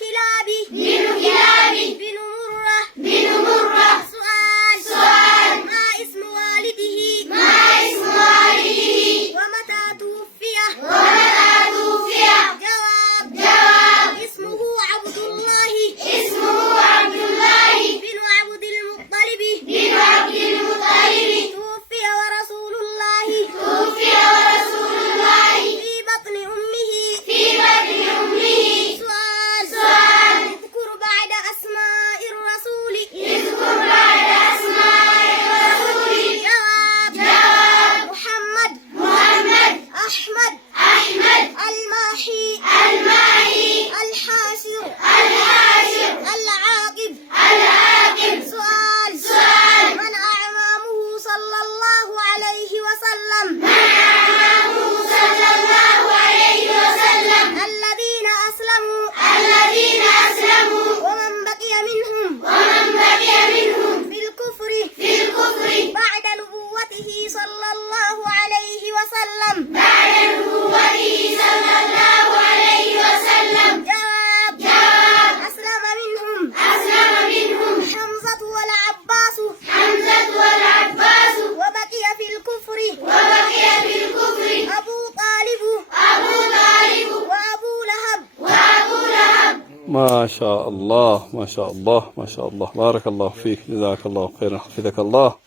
كلاب بن مرة سؤال ما اسم والده ومتى توفي جواب اسمه عبد الله بن عبد المطلب توفي ورسول الله في بطن أمه سؤال اذكر بعد أسماء الرسول جواب محمد أحمد الماحي الحاشر العاقب سؤال من أعمامه صلى الله عليه وسلم الذين أسلموا ومن بقي منهم في الكفر بعد نبوته صلى الله عليه وسلم جواب أسلم منهم حمزة والعباس وبقي في الكفر أبو طالب وأبو لهب. ما شاء الله ما شاء الله ما شاء الله، بارك الله فيك، جزاك الله خيرا، حفظك الله.